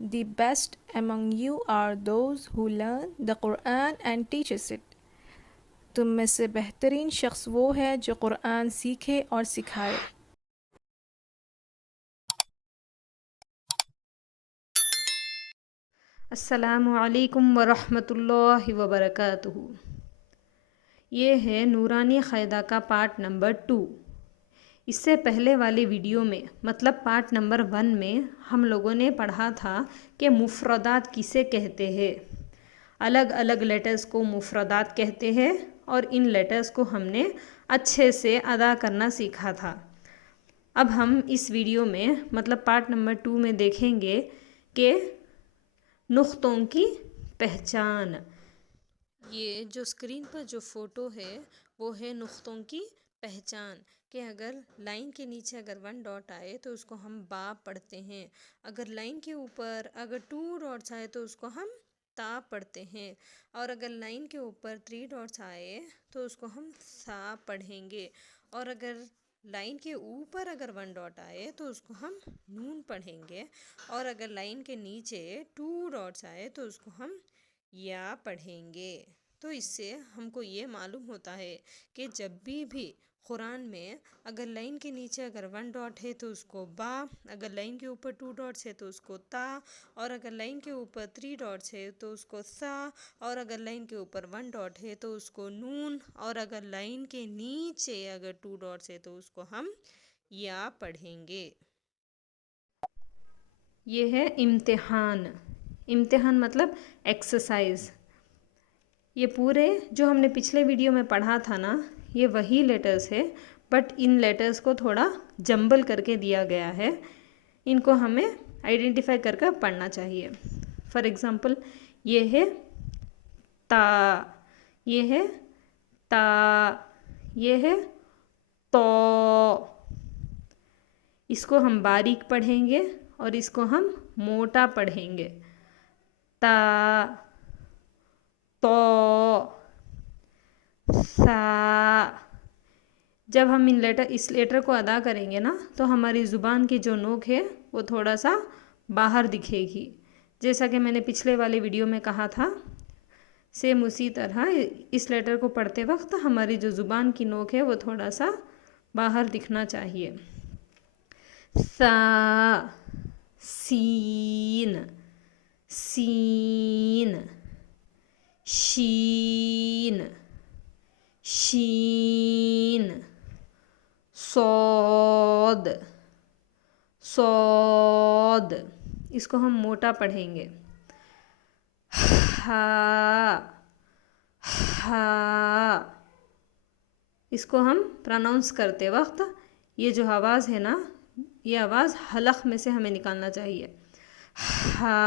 The best among you are those who learn the Quran and teaches it. तुम में से बेहतरीन शख्स वो है जो कुरान सीखे और सिखाए. अस्सलामु अलैकुम वरहमतुल्लाहि वबरकातुहू। ये है नूरानी क़ायदा का पार्ट नंबर 2। इससे पहले वाले वीडियो में मतलब पार्ट नंबर 1 में हम लोगों ने पढ़ा था कि मुफ़रदात किसे कहते हैं। अलग अलग लेटर्स को मुफ़रदात कहते हैं और इन लेटर्स को हमने अच्छे से अदा करना सीखा था। अब हम इस वीडियो में मतलब पार्ट नंबर 2 में देखेंगे कि नुक्तों की पहचान। ये जो स्क्रीन पर जो फ़ोटो है वो है नुक्तों की पहचान कि अगर लाइन के नीचे अगर 1 डॉट आए तो उसको हम बा पढ़ते हैं, अगर लाइन के ऊपर अगर 2 डॉट्स आए तो उसको हम ता पढ़ते हैं, और अगर लाइन के ऊपर 3 डॉट्स आए तो उसको हम सा पढ़ेंगे, और अगर लाइन के ऊपर अगर 1 डॉट आए तो उसको हम नून पढ़ेंगे, और अगर लाइन के नीचे 2 डॉट्स आए तो उसको हम या पढ़ेंगे। तो इससे हमको ये मालूम होता है कि जब भी कुरान में अगर लाइन के नीचे अगर 1 डॉट है तो उसको बा, अगर लाइन के ऊपर 2 डॉट्स है तो उसको ता, और अगर लाइन के ऊपर 3 डॉट्स है तो उसको सा, और अगर लाइन के ऊपर 1 डॉट है तो उसको नून, और अगर लाइन के नीचे अगर 2 डॉट्स है तो उसको हम या पढ़ेंगे। ये है इम्तिहान। इम्तिहान मतलब एक्सरसाइज। ये पूरे जो हमने पिछले वीडियो में पढ़ा था ना, ये वही लेटर्स है, बट इन लेटर्स को थोड़ा जंबल करके दिया गया है। इनको हमें आइडेंटिफाई करके पढ़ना चाहिए। फॉर एग्ज़ाम्पल ये है ता, ये है ता, ये है तो। इसको हम बारीक पढ़ेंगे और इसको हम मोटा पढ़ेंगे। ता, तो, सा। जब हम इस लेटर को अदा करेंगे ना तो हमारी ज़ुबान की जो नोक है वो थोड़ा सा बाहर दिखेगी, जैसा कि मैंने पिछले वाले वीडियो में कहा था। सेम उसी तरह इस लेटर को पढ़ते वक्त हमारी जो ज़ुबान की नोक है वो थोड़ा सा बाहर दिखना चाहिए। सा, सीन, सीन, शीन, शीन, सौद, सौद। इसको हम मोटा पढ़ेंगे। हा, हा। इसको हम प्रोनाउंस करते वक्त ये जो आवाज़ है ना, ये आवाज़ हलक में से हमें निकालना चाहिए। हा,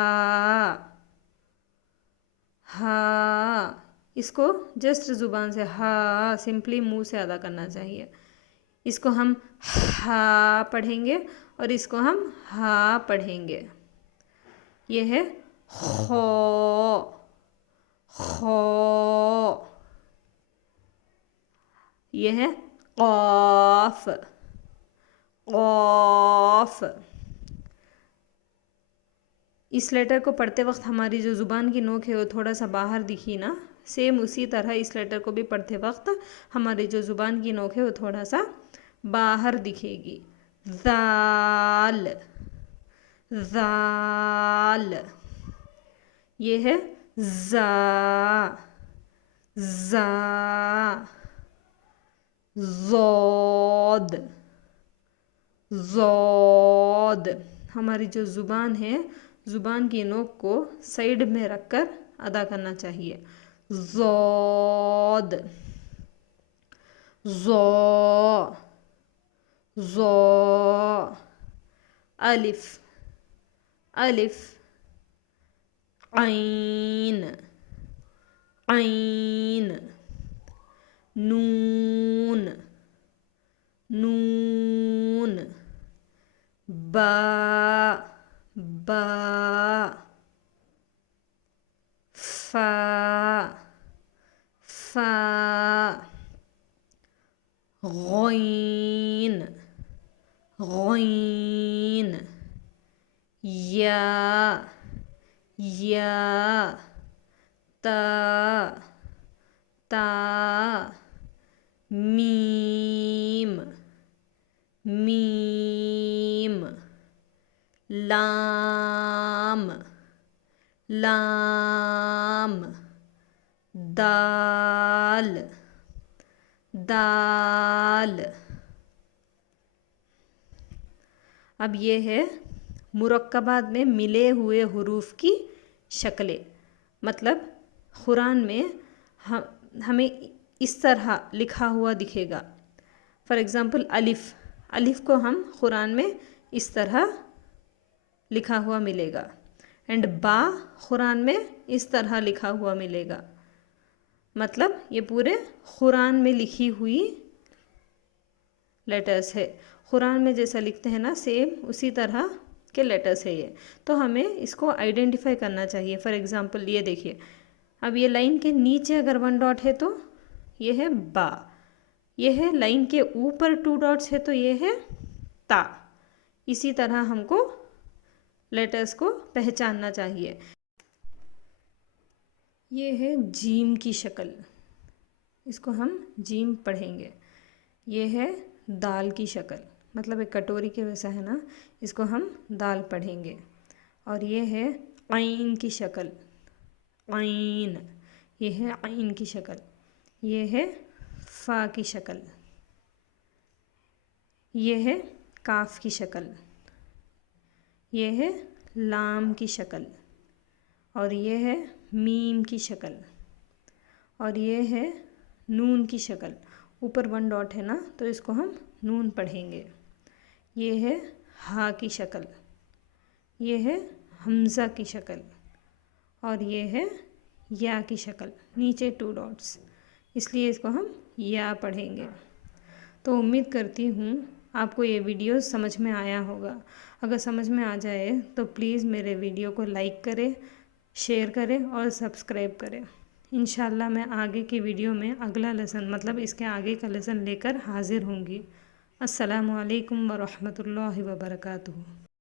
हा। इसको जस्ट ज़ुबान से हा सिंपली मुंह से अदा करना चाहिए। इसको हम हा पढ़ेंगे और इसको हम हा पढ़ेंगे। ये है खो, खो। ये है क़ाफ़, क़ाफ़। इस लेटर को पढ़ते वक्त हमारी जो ज़ुबान की नोक है वो थोड़ा सा बाहर दिखी ना, सेम उसी तरह इस लेटर को भी पढ़ते वक्त हमारी जो ज़ुबान की नोक है वो थोड़ा सा बाहर दिखेगी। ज़ाल, ज़ाल। ये है ज़ा, ज़ा। ज़ौद, ज़ौद। हमारी जो ज़ुबान है, ज़ुबान की नोक को साइड में रखकर अदा करना चाहिए। ज़ौद, ज़ौ, ज़ौ। अलिफ, अलिफ। ऐन, ऐन। नून, नून। बा, बा। फा, फा। गौइन, गौइन। या, ता, ता। Meme, meme. लाम, लाम। दाल, दाल। अब ये है मुरक्कबात में मिले हुए हुरूफ की शक्लें। मतलब कुरान में हमें इस तरह लिखा हुआ दिखेगा। फॉर एग्ज़ाम्पल अलिफ़, अलिफ़ को हम कुरान में इस तरह लिखा हुआ मिलेगा। एंड बा कुरान में इस तरह लिखा हुआ मिलेगा। मतलब ये पूरे कुरान में लिखी हुई लेटर्स है। कुरान में जैसा लिखते हैं ना सेम उसी तरह के लेटर्स है ये। तो हमें इसको आइडेंटिफाई करना चाहिए। फॉर एग्ज़ाम्पल ये देखिए, अब ये लाइन के नीचे अगर 1 डॉट है तो ये है बा, ये है लाइन के ऊपर 2 डॉट्स है तो ये है ता। इसी तरह हमको लेटर्स को पहचानना चाहिए। ये है जीम की शक्ल, इसको हम जीम पढ़ेंगे। ये है दाल की शक्ल, मतलब एक कटोरी के वैसा है ना, इसको हम दाल पढ़ेंगे। और ये है आइन की शक्ल, आइन। ये है आइन की शक्ल। ये है फ़ा की शक्ल। ये है काफ की शक्ल। ये है लाम की शक्ल। और ये है मीम की शक्ल। और ये है नून की शक्ल। ऊपर 1 डॉट है ना तो इसको हम नून पढ़ेंगे। ये है हा की शक्ल। ये है हमज़ा की शक्ल। और ये है या की शक्ल, नीचे 2 डॉट्स, इसलिए इसको हम या पढ़ेंगे। तो उम्मीद करती हूँ आपको ये वीडियो समझ में आया होगा। अगर समझ में आ जाए तो प्लीज़ मेरे वीडियो को लाइक करें, शेयर करें और सब्सक्राइब करें। इंशाल्लाह मैं आगे की वीडियो में अगला लेसन मतलब इसके आगे का लेसन लेकर हाज़िर होंगी। अस्सलामु अलैकुम व रहमतुल्लाहि व बरकातुहू।